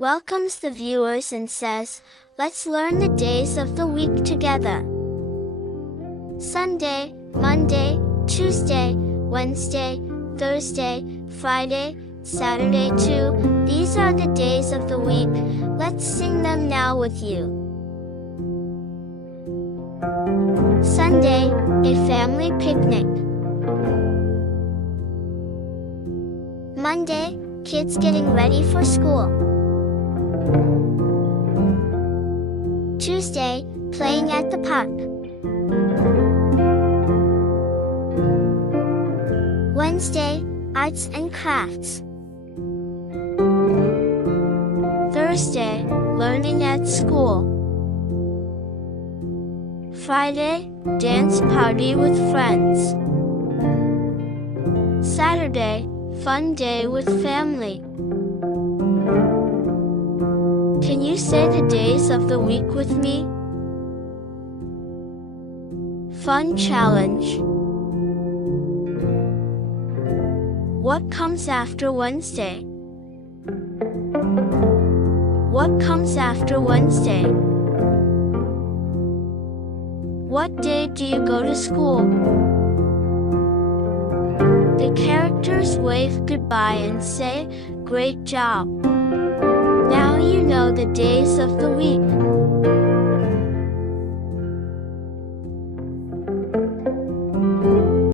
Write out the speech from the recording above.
welcomes the viewers and says, "Let's learn the days of the week together. Sunday, Monday, Tuesday, Wednesday, Thursday, Friday, Saturday too. These are the days of the week. Let's sing them now with you." Sunday, a family picnic. Monday, kids getting ready for school. Tuesday, playing at the park. Wednesday, arts and crafts. Thursday, learning at school. Friday, dance party with friends. Saturday, fun day with family. Can you say the days of the week with me? Fun challenge. What comes after Wednesday? What comes after Wednesday? What day do you go to school? The characters wave goodbye and say, "Great job." Now you know the days of the week.